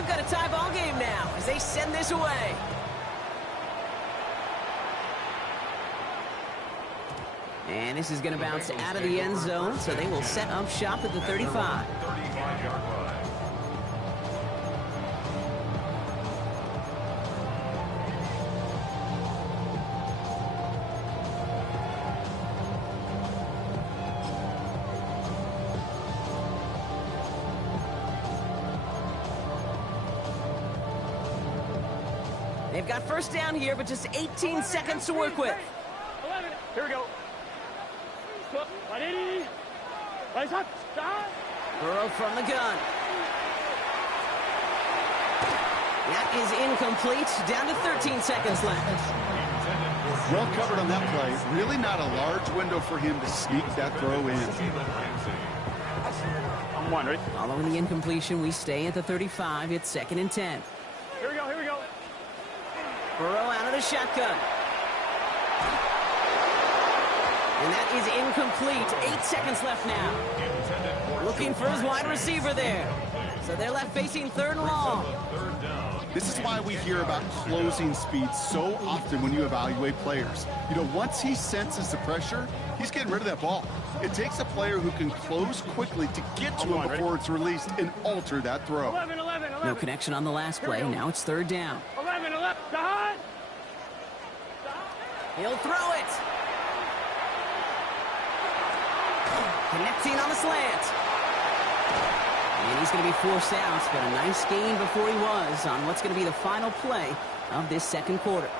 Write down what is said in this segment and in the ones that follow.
we've got a tie ball game now as they send this away. And this is going to bounce out of the end zone, so they will set up shop at the 35. 35-yard line. They've got first down here, but just 18 seconds to work with. 11. Here we go. Burrow from the gun. That is incomplete. Down to 13 seconds left. Well covered on that play. Really not a large window for him to sneak that throw in. I'm one, ready? Following the incompletion, we stay at the 35. It's 2nd and 10. Here we go, here we go. Burrow out of the shotgun. And that is incomplete. 8 seconds left now. Looking for his wide receiver there. So they're left facing 3rd and long. This is why we hear about closing speed so often when you evaluate players. You know, once he senses the pressure, he's getting rid of that ball. It takes a player who can close quickly to get to him before it's released and alter that throw. 11. No connection on the last play. Now it's 3rd down. 11. He'll throw it. Connecting on the slant. And he's going to be forced out, but a nice gain before he was on what's going to be the final play of this 2nd quarter.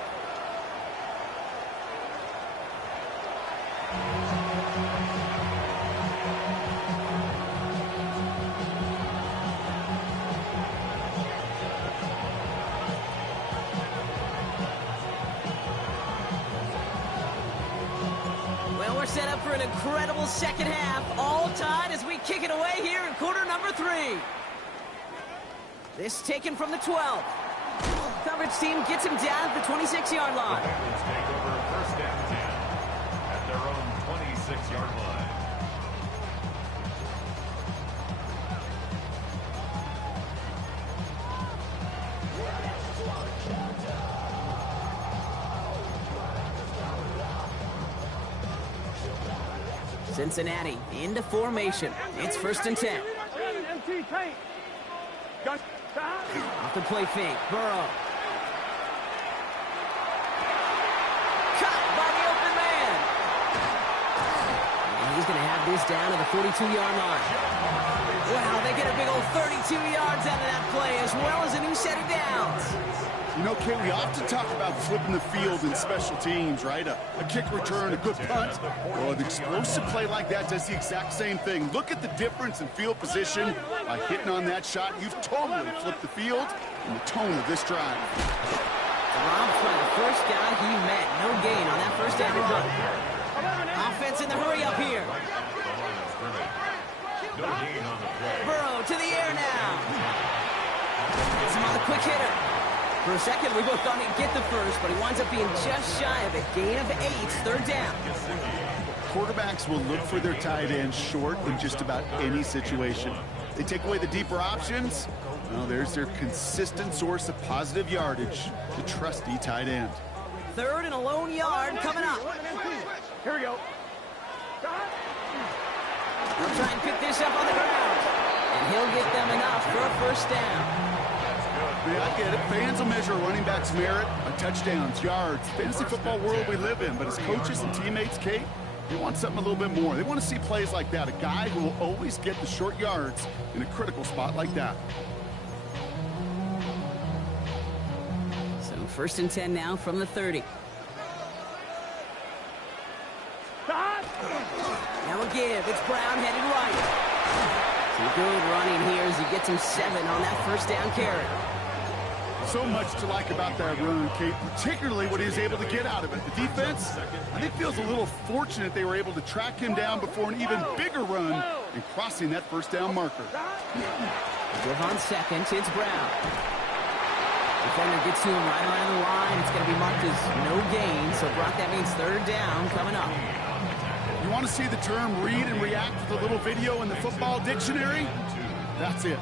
We're set up for an incredible second half, all tied as we kick it away here in quarter number 3. This taken from the 12. Coverage team gets him down at the 26-yard line. Bengals take over 1st and 10 at their own 26-yard line. Cincinnati into formation. It's 1st and 10. Off the play fake. Burrow. Caught by the open man. And he's going to have this down to the 42-yard line. Wow, they get a big old 32 yards out of that play, as well as a new set of downs. You know, Kate, we often talk about flipping the field in special teams, right? A kick return, a good punt. Well, an explosive play like that does the exact same thing. Look at the difference in field position. By hitting on that shot, you've totally flipped the field and the tone of this drive. Robbed by the first guy he met. No gain on that first down run. Offense in the hurry up here. Burrow to the air now. Gets him on the quick hitter. For a second, we both thought he'd get the first, but he winds up being just shy of a gain of 8. 3rd down. Quarterbacks will look for their tight end short in just about any situation. They take away the deeper options. Well, there's their consistent source of positive yardage, the trusty tight end. 3rd and a lone yard coming up. Here we go. We'll try and pick this up on the ground. And he'll get them enough for a 1st down. Yeah, I get it. Fans will measure a running back's merit by touchdowns, yards, fantasy football world we live in. But as coaches and teammates, Kate, they want something a little bit more. They want to see plays like that. A guy who will always get the short yards in a critical spot like that. So 1st and 10 now from the 30. Now a give. It's Brown headed right. Some good running here as he gets him 7 on that 1st down carry. So much to like about that run, Kate, particularly what he was able to get out of it. The defense, I think, feels a little fortunate they were able to track him down before an even bigger run and crossing that 1st down marker. Give on 2nd, it's Brown. Defender gets to him right around the line. It's going to be marked as no gain, so Brock, that means 3rd down coming up. You want to see the term read and react with a little video in the football dictionary? That's it.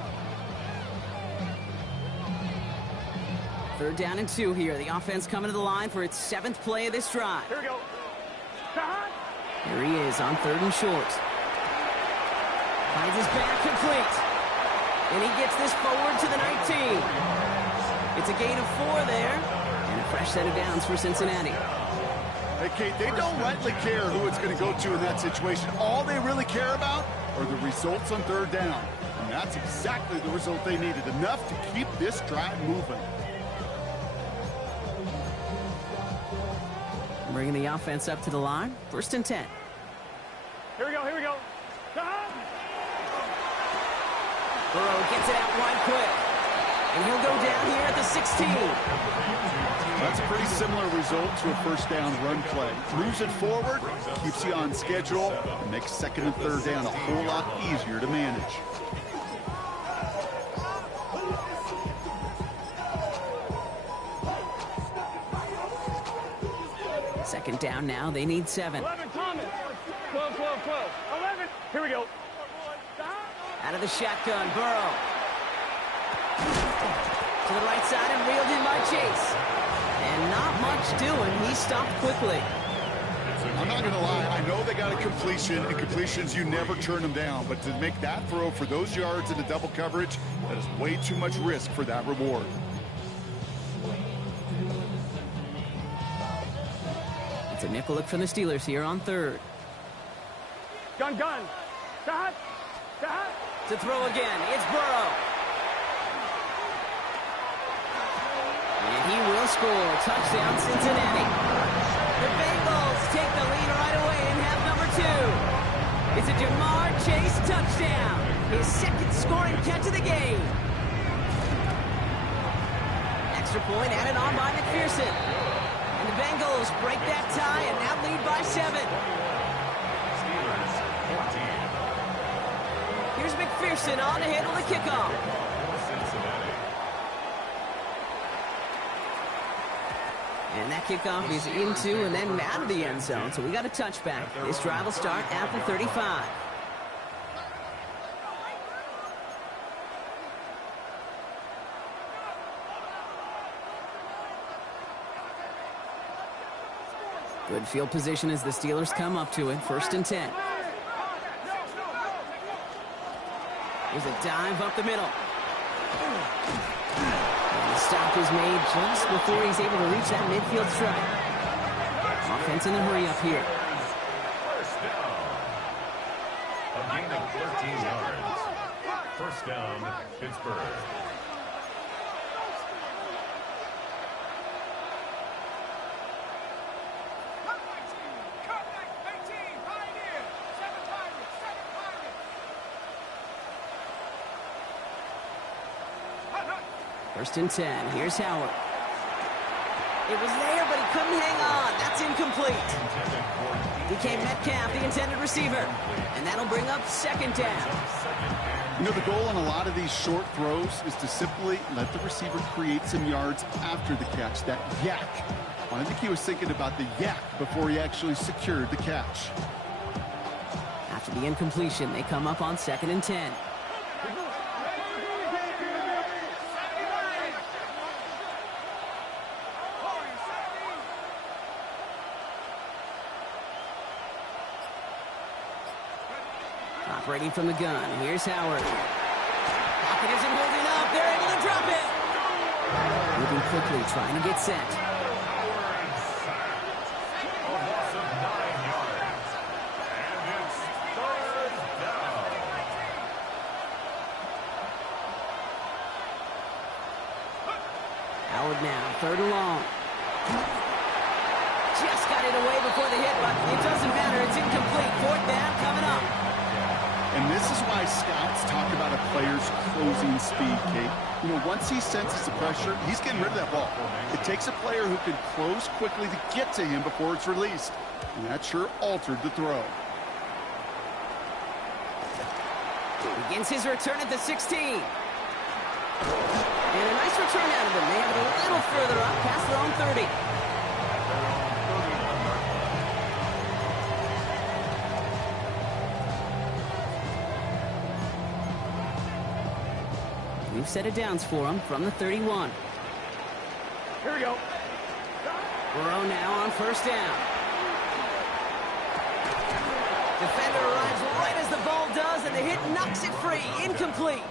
Third down and 2 here. The offense coming to the line for its 7th play of this drive. Here we go. Here he is on 3rd and short. Finds his back complete. And he gets this forward to the 19. It's a gain of 4 there. And a fresh set of downs for Cincinnati. Hey, Kate, they don't rightly care who it's going to go to in that situation. All they really care about are the results on 3rd down. And that's exactly the result they needed. Enough to keep this drive moving. Bringing the offense up to the line. 1st and 10. Here we go. Here we go. Burrow gets it out wide quick. And he'll go down here at the 16. That's a pretty similar result to a 1st down run play. Moves it forward, keeps you on schedule, and makes 2nd and 3rd down a whole lot easier to manage. Second down now. They need 7. 11, Thomas. 12, 12, 12. 11. Here we go. Out of the shotgun, Burrow. To the right side and reeled in by Chase. And not much doing. He stopped quickly. I'm not going to lie. I know they got a completion, and completions, you never turn them down. But to make that throw for those yards in the double coverage, that is way too much risk for that reward. It's a nickel look from the Steelers here on 3rd. Gun. Stop. To throw again, it's Burrow. And he will score. Touchdown, Cincinnati. The Bengals take the lead right away in half number 2. It's a Jamar Chase touchdown. His 2nd scoring catch of the game. Extra point added on by McPherson. And the Bengals break that tie and now lead by 7. Steelers 14. Here's McPherson on to handle the kickoff. Cincinnati. And that kickoff is into and then out of the end zone. So we got a touchback. This drive will start at the 35. Good field position as the Steelers come up to it. 1st and 10. There's a dive up the middle. And the stop is made just before he's able to reach that midfield strike. Offense in a hurry up here. 1st down. A gain of 13 yards. 1st down, Pittsburgh. First and 10. Here's Howard. It was there, but he couldn't hang on. That's incomplete. DK Metcalf, the intended receiver. And that'll bring up 2nd down. You know, the goal on a lot of these short throws is to simply let the receiver create some yards after the catch, that yak. Well, I think he was thinking about the yak before he actually secured the catch. After the incompletion, they come up on 2nd and 10. Operating from the gun, here's Howard. Pocket isn't holding up, they're able to drop it. Moving quickly, trying to get set. Howard now, 3rd and long. Just got it away before the hit, but it doesn't matter, it's incomplete. 4th down coming up. And this is why scouts talk about a player's closing speed, Kate. You know, once he senses the pressure, he's getting rid of that ball. It takes a player who can close quickly to get to him before it's released. And that sure altered the throw. Begins his return at the 16. And a nice return out of him. They have it a little further up past their own 30. We've set it downs for him from the 31. Here we go. Burrow now on first down. Defender arrives right as the ball does, and the hit knocks it free. Incomplete.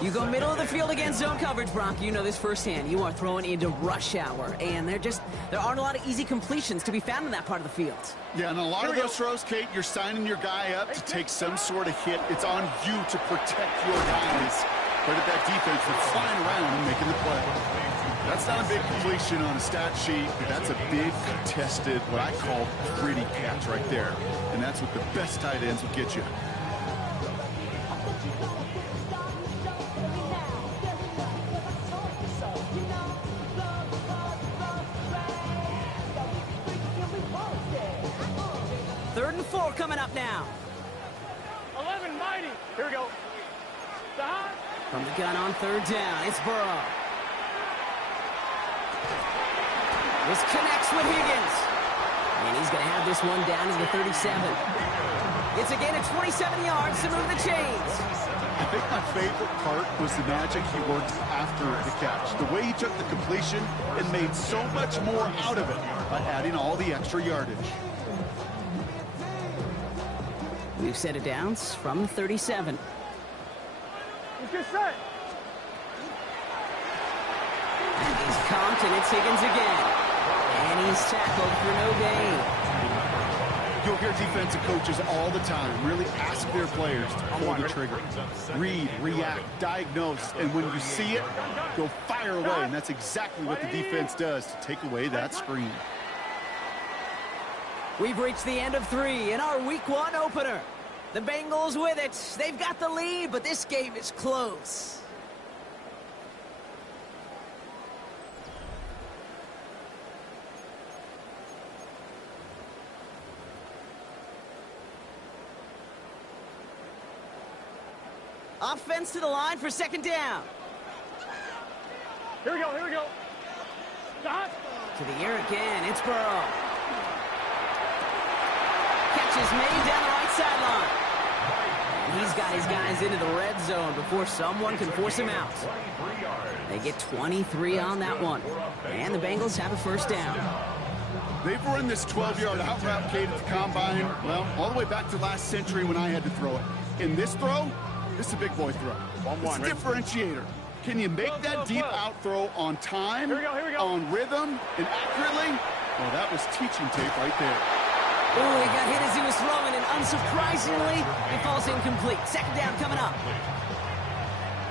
You go middle of the field against zone coverage, Brock. You know this firsthand. You are throwing into rush hour, and there aren't a lot of easy completions to be found in that part of the field. Yeah, and a lot of those throws, Kate, you're signing your guy up to take some sort of hit. It's on you to protect your guys. Credit that defense for flying around and making the play. That's not a big completion on a stat sheet, but that's a big contested, what I call gritty catch right there. And that's what the best tight ends will get you. Third and 4 coming up now. 11 mighty. Here we go. Stop. From the gun on third down, it's Burrow. This connects with Higgins. And he's going to have this one down to the 37. It's a gain of 27 yards to move the chains. I think my favorite part was the magic he worked after the catch. The way he took the completion and made so much more out of it by adding all the extra yardage. We've set it down from 37. Let's get set. And he's comped, and it's Higgins again. And he's tackled for no gain. You'll hear defensive coaches all the time really ask their players to pull the trigger. Read, react, diagnose, and when you see it, go fire away. And that's exactly what the defense does to take away that screen. We've reached the end of 3 in our Week 1 opener. The Bengals with it. They've got the lead, but this game is close. Offense to the line for second down. Here we go. Here we go. Stop. To the air again. It's Burrow. Catch is made down the right sideline. And he's got his guys into the red zone before someone can force him out. They get 23 on that one. And the Bengals have a first down. They've run this 12-yard out route, Kate, at the combine, well, all the way back to last century when I had to throw it. In this throw, this is a big boy throw. It's a differentiator. Can you make that deep out throw on time, Here we go. on rhythm, and accurately? Well, that was teaching tape right there. Ooh, he got hit as he was throwing, and unsurprisingly, he falls incomplete. Second down coming up.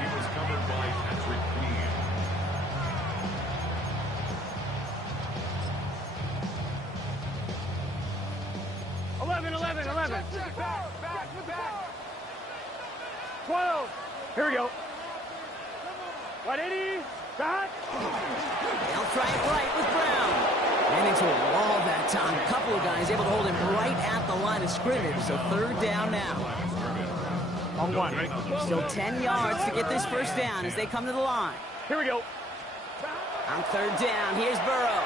He was covered by Patrick Queen. Eleven. 12. Here we go. 180. Stop. They'll try it right with Brown. And into a wall that time. A couple of guys able to hold him right at the line of scrimmage. So third down now. On 1, right? Still 10 yards to get this first down as they come to the line. Here we go. On third down, here's Burrow.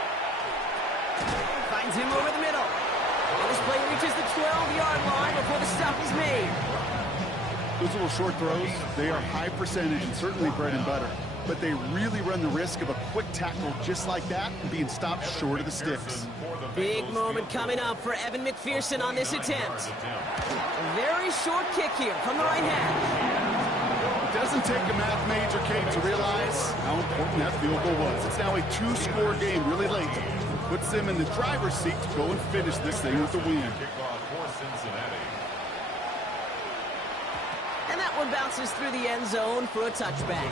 Finds him over the middle. And this play reaches the 12-yard line before the stop is made. Those little short throws, they are high percentage and certainly bread and butter. But they really run the risk of a quick tackle just like that and being stopped short of the sticks. Big moment coming up for Evan McPherson on this attempt. A very short kick here from the right hash. It doesn't take a math major, Kate, to realize how important that field goal was. It's now a 2-score game really late. Puts them in the driver's seat to go and finish this thing with the win. And that one bounces through the end zone for a touchback.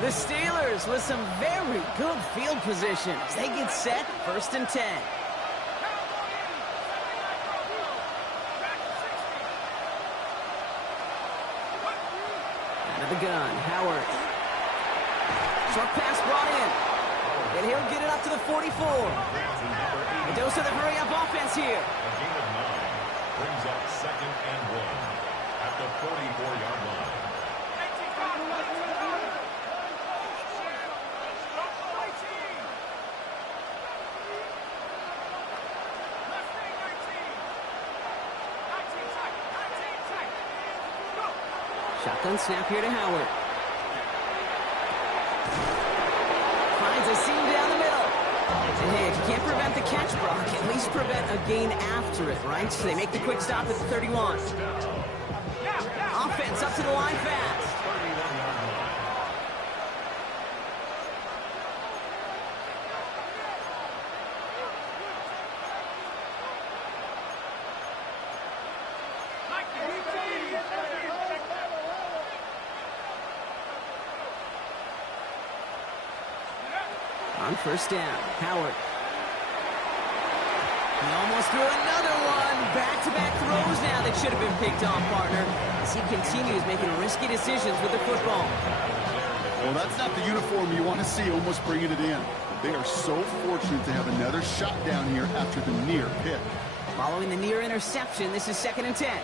The Steelers with some very good field position as they get set, 1st and 10. Out of the gun, Howard. Short pass brought in. And he'll get it up to the 44. A dose of the hurry-up offense here. A gain of 9 brings up 2nd and 1 at the 44-yard line. Shotgun snap here to Howard. Finds a seam down the middle. And hey, if you can't prevent the catch, Brock, at least prevent a gain after it, right? So they make the quick stop at the 31. Offense up to the line fast. On first down, Howard. He almost threw another one. Back-to-back throws now that should have been picked off, partner, as he continues making risky decisions with the football. Well, that's not the uniform you want to see almost bringing it in. They are so fortunate to have another shot down here after the near pick. Following the near interception, this is 2nd and 10.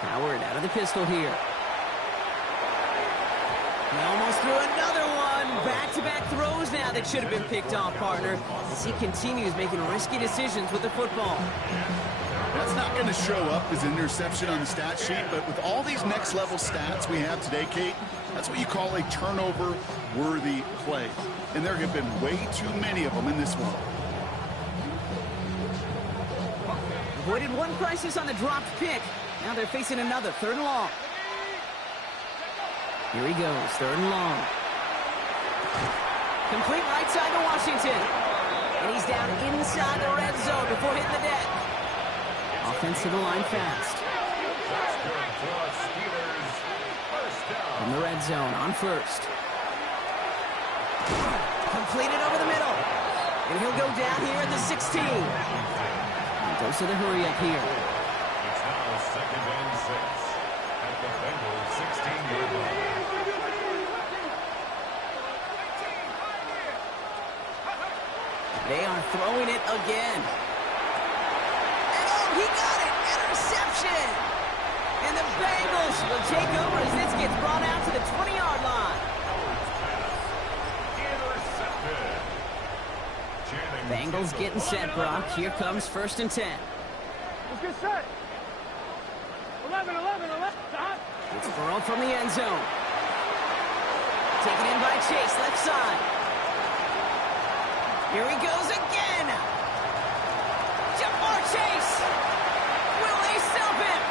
Howard out of the pistol here. He almost threw another one. Back-to-back throws now that should have been picked off, partner, as he continues making risky decisions with the football. That's not going to show up as an interception on the stat sheet, but with all these next-level stats we have today, Kate, that's what you call a turnover-worthy play. And there have been way too many of them in this one. Avoided one crisis on the dropped pick. Now they're facing another 3rd and long. Here he goes, 3rd and long. Complete right side to Washington. And he's down inside the red zone before hitting the deck. Offense to the line fast. In the red zone on first. Completed over the middle. And he'll go down here at the 16. And goes to the hurry up here. It's now 2nd and 6 at the Bengals 16-yard line. They are throwing it again. And oh, he got it! Interception! And the Bengals will take over as this gets brought out to the 20-yard line. Bengals getting set, Brock. Here comes 1st and 10. Let's get set. 11. It's thrown from the end zone. Taken in by Chase, left side. Here he goes again. Jamar Chase. Will they stop him?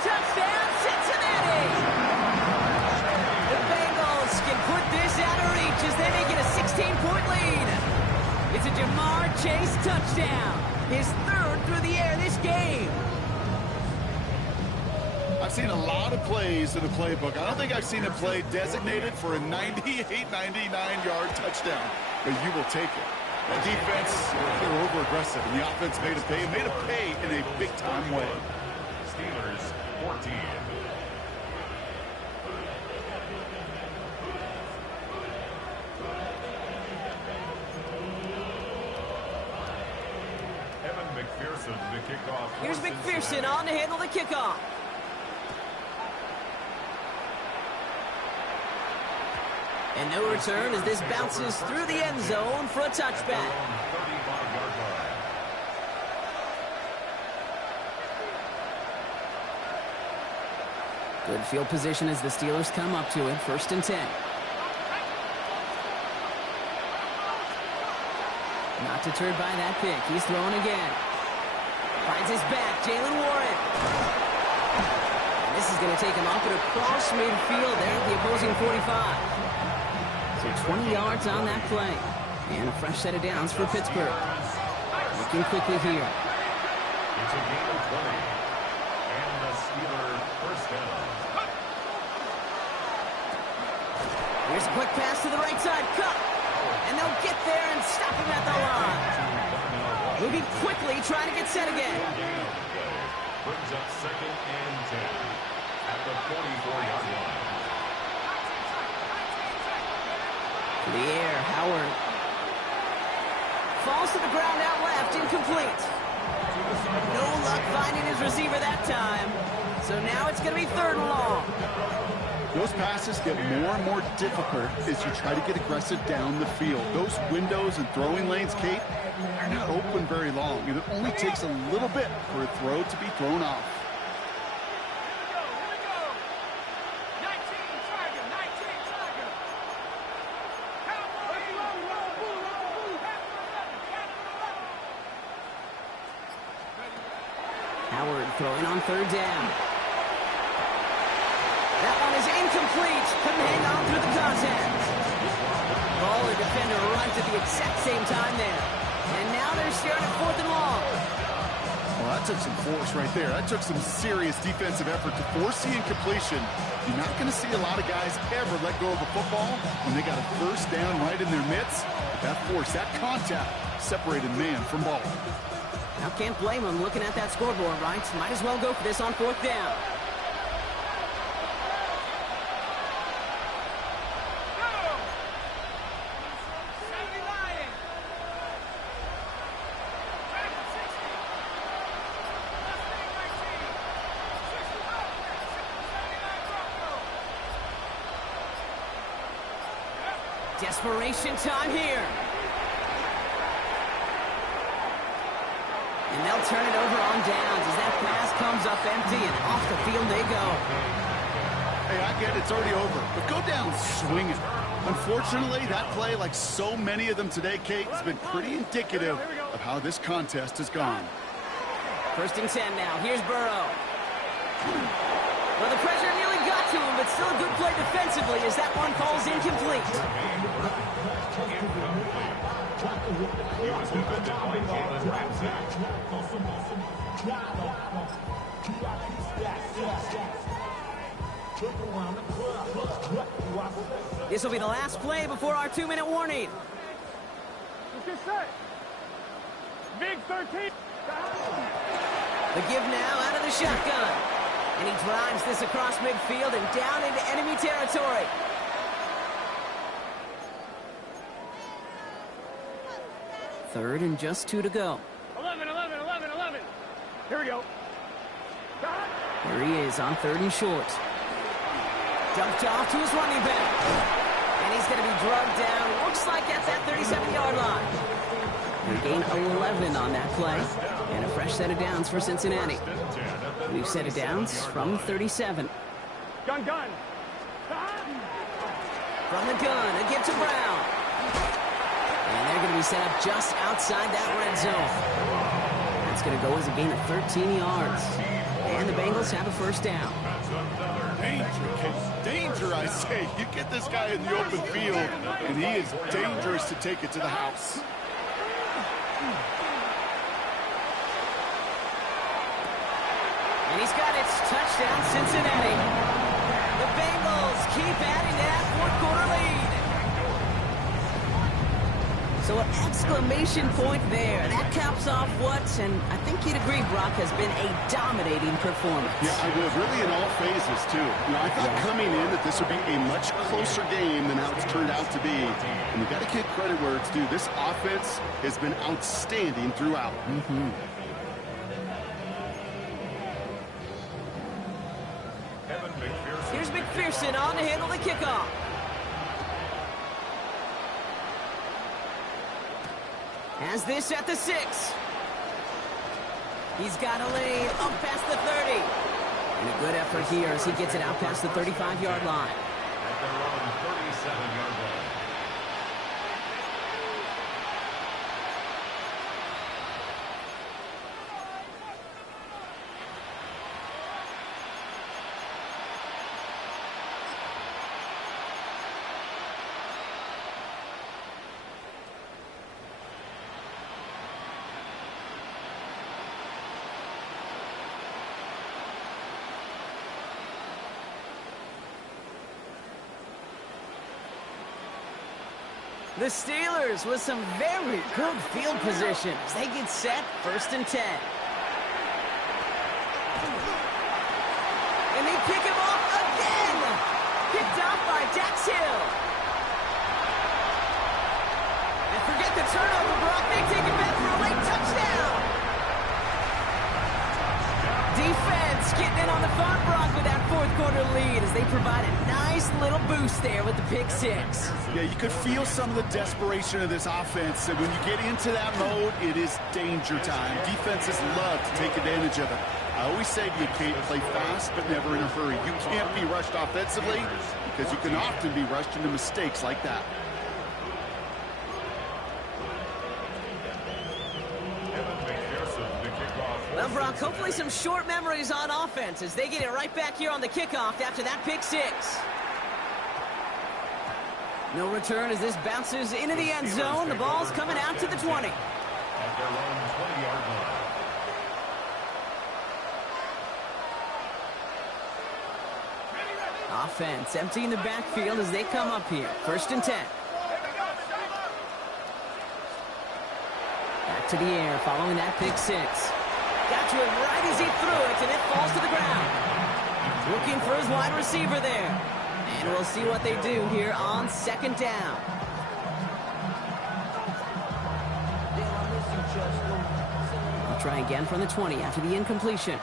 Touchdown, Cincinnati. The Bengals can put this out of reach as they make it a 16-point lead. It's a Jamar Chase touchdown. His 3rd through the air this game. I've seen a lot of plays in the playbook. I don't think I've seen a play designated for a 98, 99-yard touchdown, but you will take it. The defense, they're over-aggressive, and the offense made a pay in a big-time way. Steelers 14. McPherson to kick off. Here's McPherson on to handle the kickoff. And no return as this bounces through the end zone for a touchback. Good field position as the Steelers come up to it. 1st and 10. Not deterred by that pick. He's throwing again. Finds his back, Jalen Warren. And this is going to take him up and across midfield there at the opposing 45. So 20 yards on that play. And a fresh set of downs for Pittsburgh. Looking quickly here. It's a gain of 20. And the Steeler 1st down. Here's a quick pass to the right side. Cut. And they'll get there and stop him at the line. Moving quickly, trying to get set again. Brings up 2nd and 10 at the 44-yard line. To the air, Howard. Falls to the ground out left, incomplete. No luck finding his receiver that time. So now it's going to be 3rd and long. Those passes get more and more difficult as you try to get aggressive down the field. Those windows and throwing lanes, Kate, are not open very long, and it only takes a little bit for a throw to be thrown off. Howard throwing on third down. That one is incomplete. Couldn't hang on through the contact. Ball and defender runs at the exact same time there. And now they're staring at 4th and long. Well, that took some force right there. That took some serious defensive effort to force the incompletion. You're not going to see a lot of guys ever let go of a football when they got a first down right in their midst. That force, that contact, separated man from ball. Now can't blame him looking at that scoreboard, right? Might as well go for this on 4th down. Desperation time here. And they'll turn it over on downs as that pass comes up empty and off the field they go. Hey, I get it, it's already over, but go down swinging. Unfortunately, that play, like so many of them today, Kate, has been pretty indicative of how this contest has gone. 1st and 10 now. Here's Burrow. Well, the pressure nearly got to him, but still a good play defensively as that one falls incomplete. He was defended by Jalen Ramsey. This will be the last play before our 2-minute warning. Let's get set. Big 13. The give now out of the shotgun. And he drives this across midfield and down into enemy territory. Third and just 2 to go. 11. Here we go. Here he is on 3rd and short. Dumped off to his running back. And he's going to be drugged down. Looks like at that 37-yard line. They gain 11 on that play. And a fresh set of downs for Cincinnati. We've set of downs from 37. Gun. From the gun, a give to Brown. And they're going to be set up just outside that red zone. That's going to go as a gain of 13 yards. And the Bengals have a first down. Danger, Kate. Danger, I say. You get this guy in the open field, and he is dangerous to take it to the house. And he's got it. Touchdown, Cincinnati. The Bengals keep adding to that 4th-quarter lead. So an exclamation point there. That caps off what, and I think you'd agree, Brock, has been a dominating performance. Yeah, I would. Really in all phases, too. You know, I thought coming in that this would be a much closer game than how it's turned out to be. And you got to give credit where it's due. This offense has been outstanding throughout. Here's McPherson on to handle the kickoff. Has this at the 6. He's got a lane up past the 30. And a good effort here as he gets it out past the 35-yard line. At their own 37-yard line. The Steelers with some very good field position as they get set 1st and 10. And they pick him off again. Picked off by Dax Hill. And forget the turnover, Brock. They take it back for a late touchdown. Defense getting in on the farm Brock with that fourth quarter lead as they provide a nice little boost there with the pick six. Yeah, you could feel some of the desperation of this offense. And when you get into that mode, it is danger time. Defenses love to take advantage of it. I always say to you, Kate, play fast but never in a hurry. You can't be rushed offensively because you can often be rushed into mistakes like that. Well, Brock, hopefully some short memories on offense as they get it right back here on the kickoff after that pick six. No return as this bounces into the end zone. The ball's coming out to the 20. At their own 20-yard line. Offense emptying the backfield as they come up here. 1st and 10. Back to the air following that pick six. Got to it right as he threw it, and it falls to the ground. Looking for his wide receiver there. And we'll see what they do here on 2nd down. They'll try again from the 20 after the incompletion.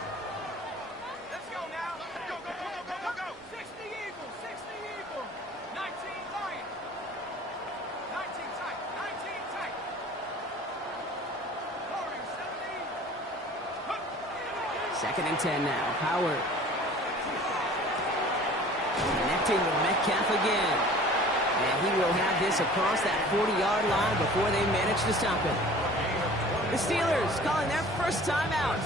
Let's go now. Go, go, go, go, go, go. 60 Eagles, 60 Eagles. 19 Lions. 19 tight, 19 tight. 2nd and 10 now. Howard. Connecting with Metcalf again. And he will have this across that 40-yard line before they manage to stop it. The Steelers calling their first timeout.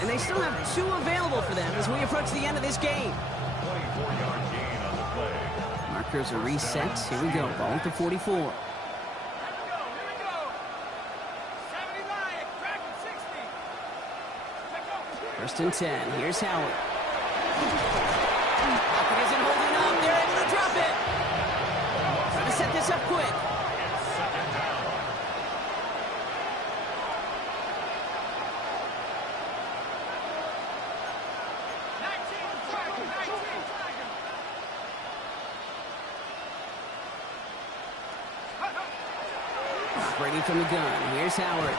And they still have 2 available for them as we approach the end of this game. 24-yard gain on the play. Markers are reset. Here we go. Ball at the 44. Here we go. 70 Lions, crack him 60. Take over. 1st and 10. Here's Howard. Pocket isn't holding up. They're able to drop it. Trying to set this up quick. It's 2nd down. Brady from the gun. Here's Howard.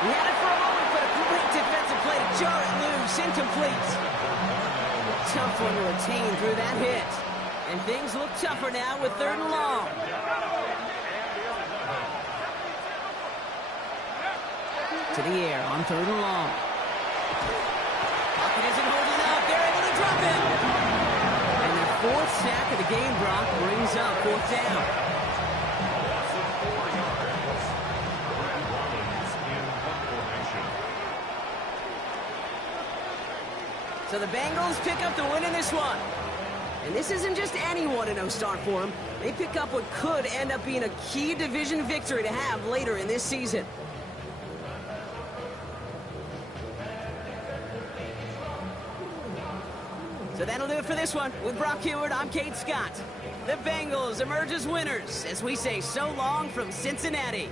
He had it for a moment, but a great defensive play to jar it loose. Incomplete. Tough one to retain through that hit. And things look tougher now with 3rd and long. To the air on 3rd and long. Pocket isn't holding up. They're able to drop it. And their 4th sack of the game, Brock, brings up 4th down. So the Bengals pick up the win in this one. And this isn't just any 1-0 start for them. They pick up what could end up being a key division victory to have later in this season. So that'll do it for this one. With Brock Heward, I'm Kate Scott. The Bengals emerge as winners as we say so long from Cincinnati.